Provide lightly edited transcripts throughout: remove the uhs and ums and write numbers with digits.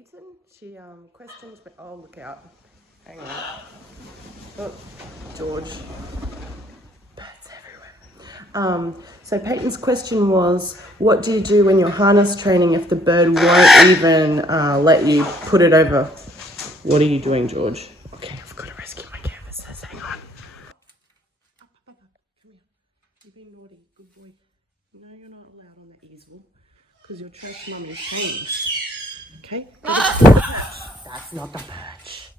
Peyton. She questioned me. Oh, look out. Hang on. Oh, George. Birds everywhere. So Peyton's question was, what do you do when you're harness training if the bird won't even let you put it over? What are you doing, George? Okay, I've got to rescue my canvases. Hang on. Come here. You're being naughty. Good boy. No, you're not allowed on the easel because you'll trash mummy's home. Okay? That's not the perch.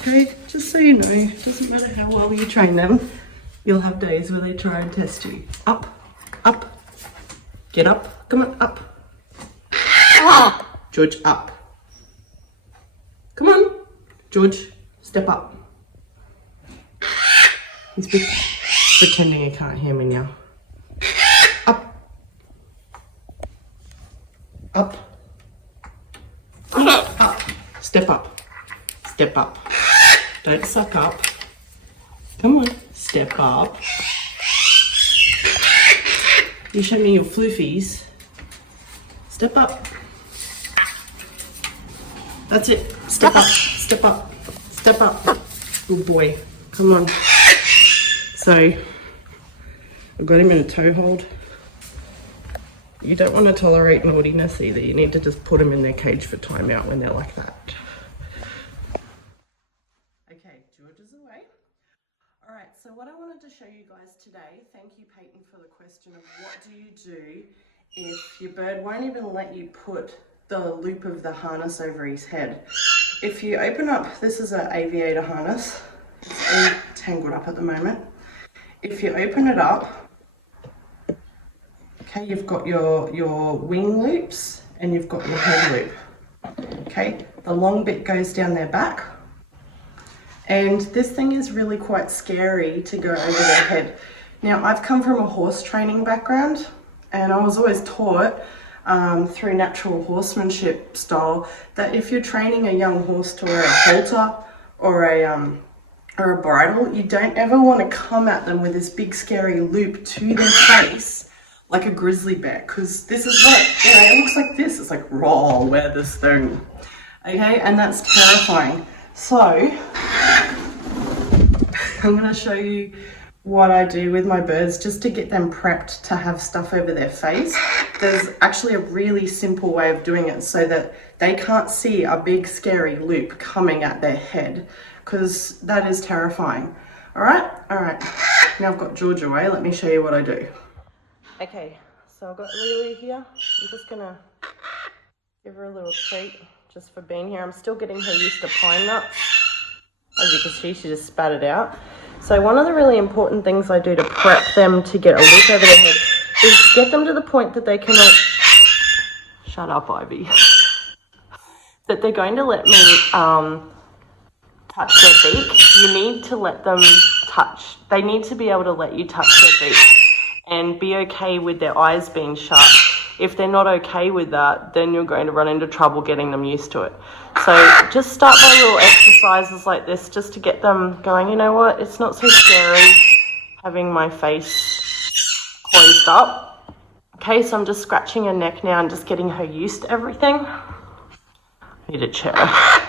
Okay, just so you know, it doesn't matter how well you train them, you'll have days where they try and test you. Up, up, get up, come on, up. George, up. Come on, George, step up. He's pretending he can't hear me now. Up. Up. Up. Step up. Step up. Don't suck up. Come on. Step up. You show me your floofies. Step up. That's it. Step up. Step up. Step up. Good boy. Come on. So, I've got him in a toe hold. You don't want to tolerate naughtiness either. You need to just put them in their cage for timeout when they're like that. Okay, George is away. All right, so what I wanted to show you guys today, thank you Peyton for the question of what do you do if your bird won't even let you put the loop of the harness over his head. If you open up, this is an aviator harness. It's all tangled up at the moment. If you open it up, okay, you've got your wing loops and you've got your head loop. Okay, the long bit goes down their back. And this thing is really quite scary to go over their head. Now, I've come from a horse training background and I was always taught through natural horsemanship style that if you're training a young horse to wear a halter or a bridle, you don't ever want to come at them with this big scary loop to their face like a grizzly bear, because this is what, you know, it looks like this. It's like, raw, wear this thing. Okay, and that's terrifying. So, I'm going to show you what I do with my birds just to get them prepped to have stuff over their face. There's actually a really simple way of doing it so that they can't see a big scary loop coming at their head, because that is terrifying. All right, now I've got George away. Let me show you what I do. Okay, so I've got Leeloo here. I'm just gonna give her a little treat just for being here. I'm still getting her used to pine nuts. As you can see, she just spat it out. So one of the really important things I do to prep them to get a loop over their head is get them to the point that they can shut up, Ivy. That they're going to let me touch their beak. You need to let them touch. They need to be able to let you touch their beak and be okay with their eyes being shut. If they're not okay with that, then you're going to run into trouble getting them used to it. So just start by little exercises like this just to get them going, you know what, it's not so scary having my face closed up. Okay, so I'm just scratching her neck now and just getting her used to everything. I need a chair.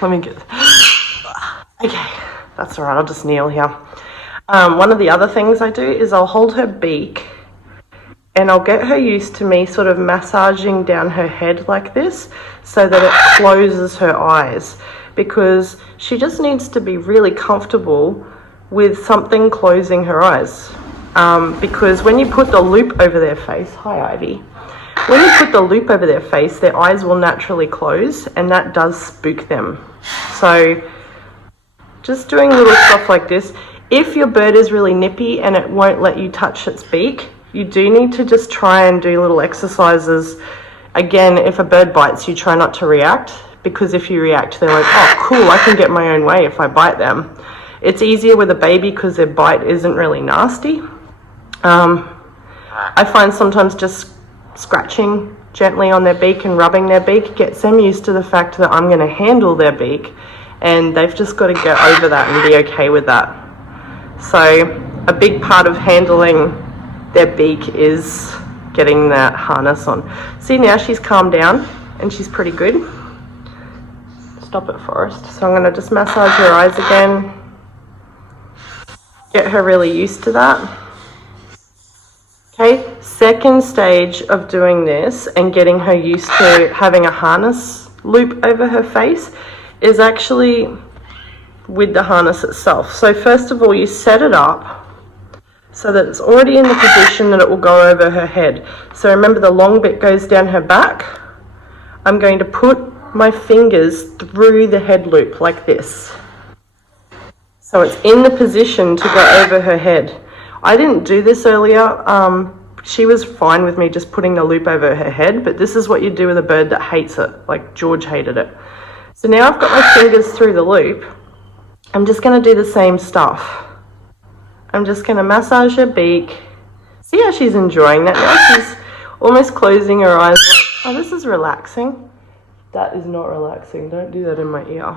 Let me get... Okay, that's all right, I'll just kneel here. One of the other things I do is I'll hold her beak and I'll get her used to me sort of massaging down her head like this so that it closes her eyes, because she just needs to be really comfortable with something closing her eyes. Because when you put the loop over their face, hi Ivy, when you put the loop over their face, their eyes will naturally close and that does spook them. So just doing little stuff like this. If your bird is really nippy and it won't let you touch its beak, you do need to just try and do little exercises. Again, if a bird bites you, try not to react, because if you react, they're like, oh cool, I can get my own way if I bite them. It's easier with a baby because their bite isn't really nasty. I find sometimes just scratching gently on their beak and rubbing their beak gets them used to the fact that I'm going to handle their beak, and they've just got to get over that and be okay with that. So a big part of handling their beak is getting that harness on. See, now she's calmed down and she's pretty good. Stop it, Forrest. So I'm going to just massage her eyes again. Get her really used to that. Okay, second stage of doing this and getting her used to having a harness loop over her face is actually with the harness itself. So first of all, you set it up so that it's already in the position that it will go over her head. So remember, the long bit goes down her back. I'm going to put my fingers through the head loop like this. So it's in the position to go over her head. I didn't do this earlier. She was fine with me just putting the loop over her head, but this is what you do with a bird that hates it, like George hated it. So now I've got my fingers through the loop. I'm just going to do the same stuff. I'm just going to massage her beak. See how she's enjoying that now? She's almost closing her eyes like, oh, this is relaxing. That is not relaxing. Don't do that in my ear.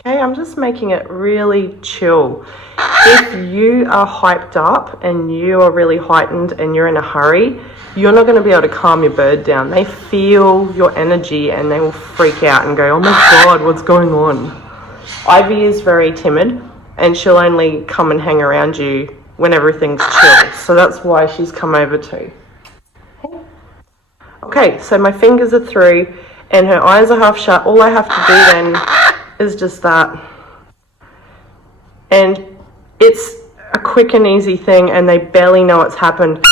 Okay, I'm just making it really chill. If you are hyped up and you are really heightened and you're in a hurry, you're not going to be able to calm your bird down. They feel your energy and they will freak out and go, oh my God, what's going on? Ivy is very timid and she'll only come and hang around you when everything's chill. So that's why she's come over too. Okay, so my fingers are through and her eyes are half shut. All I have to do then is just that. And it's a quick and easy thing and they barely know it's happened.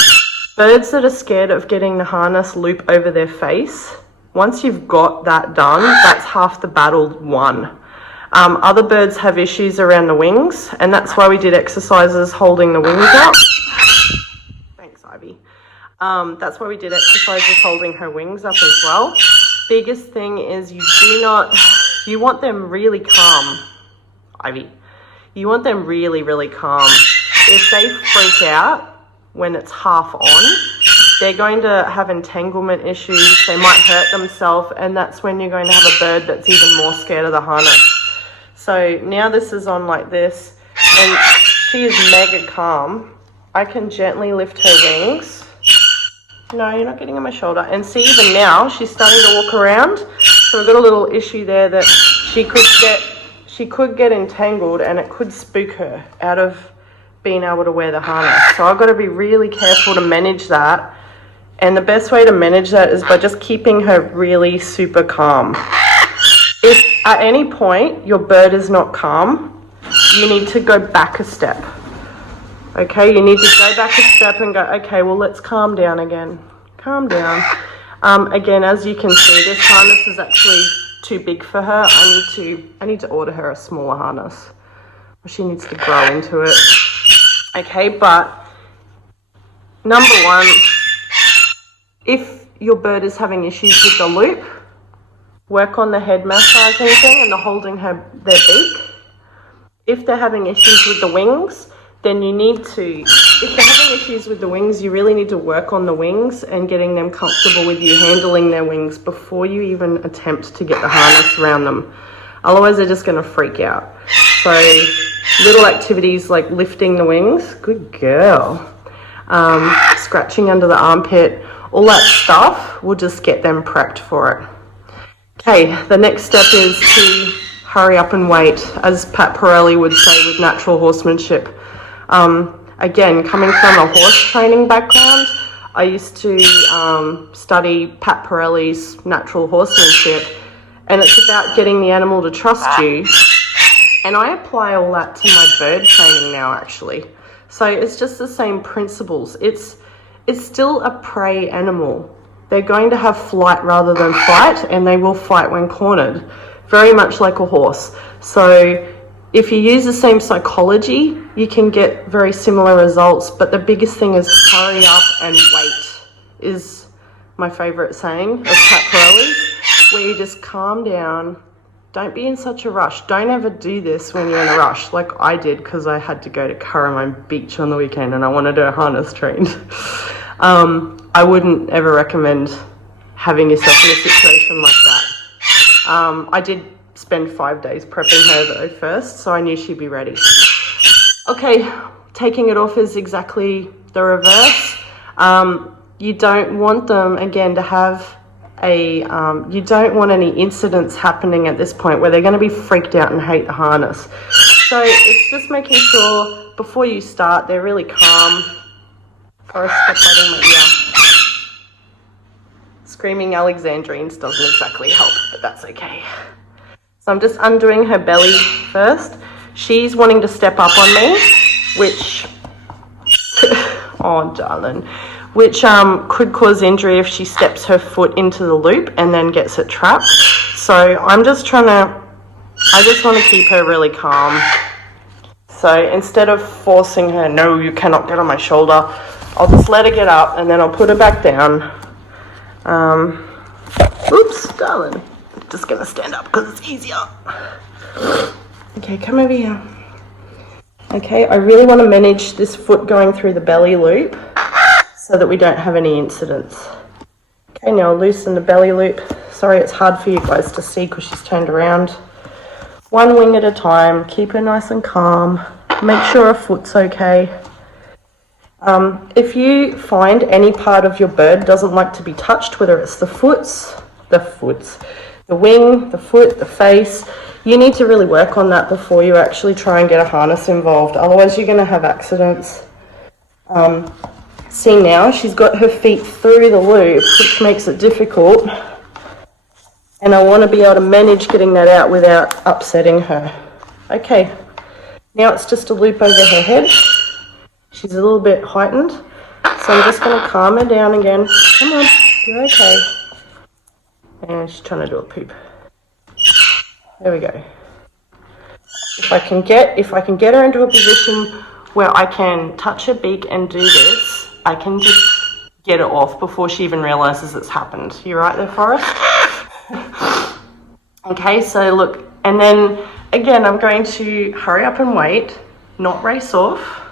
Birds that are scared of getting the harness loop over their face, once you've got that done, that's half the battle won. Other birds have issues around the wings, and that's why we did exercises holding the wings up. Thanks, Ivy. That's why we did exercises holding her wings up as well. Biggest thing is you want them really calm, Ivy. You want them really, really calm. If they freak out when it's half on, they're going to have entanglement issues. They might hurt themselves, and that's when you're going to have a bird that's even more scared of the harness. So now this is on like this, and she is mega calm. I can gently lift her wings. No, you're not getting on my shoulder. And see, even now, she's starting to walk around. So we've got a little issue there that she could get entangled and it could spook her out of being able to wear the harness. So I've got to be really careful to manage that. And the best way to manage that is by just keeping her really super calm. If at any point your bird is not calm, you need to go back a step. Okay, you need to go back a step and go, okay, well, let's calm down again. Calm down. Again, as you can see, this harness is actually too big for her. I need to order her a smaller harness. She needs to grow into it. Okay, but number one, if your bird is having issues with the loop, work on the head massaging thing and the holding their beak. If they're having issues with the wings, then you need to, if they're having issues with the wings, you really need to work on the wings and getting them comfortable with you handling their wings before you even attempt to get the harness around them. Otherwise, they're just going to freak out. So little activities like lifting the wings, good girl, scratching under the armpit, all that stuff will just get them prepped for it. Okay, the next step is to hurry up and wait, as Pat Pirelli would say with natural horsemanship. Again, coming from a horse training background, I used to study Pat Pirelli's natural horsemanship, and it's about getting the animal to trust you. And I apply all that to my bird training now, actually. So it's just the same principles. It's still a prey animal. They're going to have flight rather than fight, and they will fight when cornered, very much like a horse. So if you use the same psychology, you can get very similar results, but the biggest thing is hurry up and wait, is my favorite saying of Pat Pirelli's, where you just calm down. Don't be in such a rush. Don't ever do this when you're in a rush, like I did, because I had to go to Curramine Beach on the weekend and I wanted to harness trained. I wouldn't ever recommend having yourself in a situation like that. I did spend 5 days prepping her though first, so I knew she'd be ready. Okay, taking it off is exactly the reverse. you don't want them, again, to have you don't want any incidents happening at this point where they're going to be freaked out and hate the harness. So it's just making sure before you start they're really calm. Forrest, stop biting my ear. Screaming Alexandrines doesn't exactly help, but that's okay. So I'm just undoing her belly first. She's wanting to step up on me, which, oh darling, which could cause injury if she steps her foot into the loop and then gets it trapped. So I just want to keep her really calm. So instead of forcing her, no, you cannot get on my shoulder, I'll just let her get up and then I'll put her back down. Oops, darling. I'm just going to stand up because it's easier. Okay, come over here. Okay, I really want to manage this foot going through the belly loop so that we don't have any incidents. Okay, now I'll loosen the belly loop. Sorry, it's hard for you guys to see because she's turned around. One wing at a time. Keep her nice and calm. Make sure her foot's okay. If you find any part of your bird doesn't like to be touched, whether it's the wing, the foot, the face, you need to really work on that before you actually try and get a harness involved. Otherwise, you're going to have accidents. See now, she's got her feet through the loop, which makes it difficult. And I want to be able to manage getting that out without upsetting her. Okay, now it's just a loop over her head. She's a little bit heightened, so I'm just going to calm her down again. Come on, you're okay. And she's trying to do a poop. There we go. If I can get her into a position where I can touch her beak and do this, I can just get it off before she even realizes it's happened. You right there, Forrest? Okay, so look, and then again, I'm going to hurry up and wait, not race off.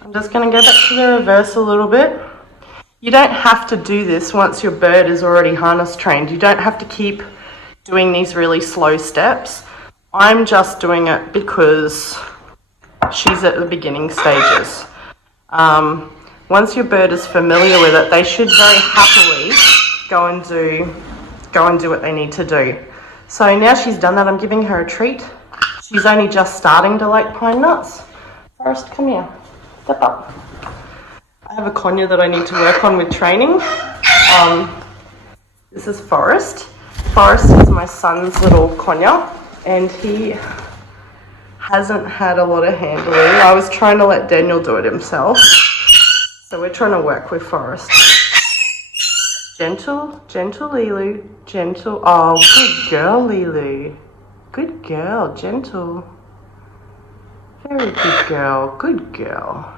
I'm just going to go back to the reverse a little bit. You don't have to do this once your bird is already harness trained. You don't have to keep doing these really slow steps. I'm just doing it because she's at the beginning stages. Once your bird is familiar with it, they should very happily go and do what they need to do. So now she's done that, I'm giving her a treat. She's only just starting to like pine nuts. Forrest, come here. Step up. I have a conure that I need to work on with training. This is Forrest. Forrest is my son's little conure, and he hasn't had a lot of handling. I was trying to let Daniel do it himself. So we're trying to work with Forrest. Gentle, gentle Leeloo, gentle. Oh, good girl, Leeloo. Good girl, gentle. Very good girl, good girl.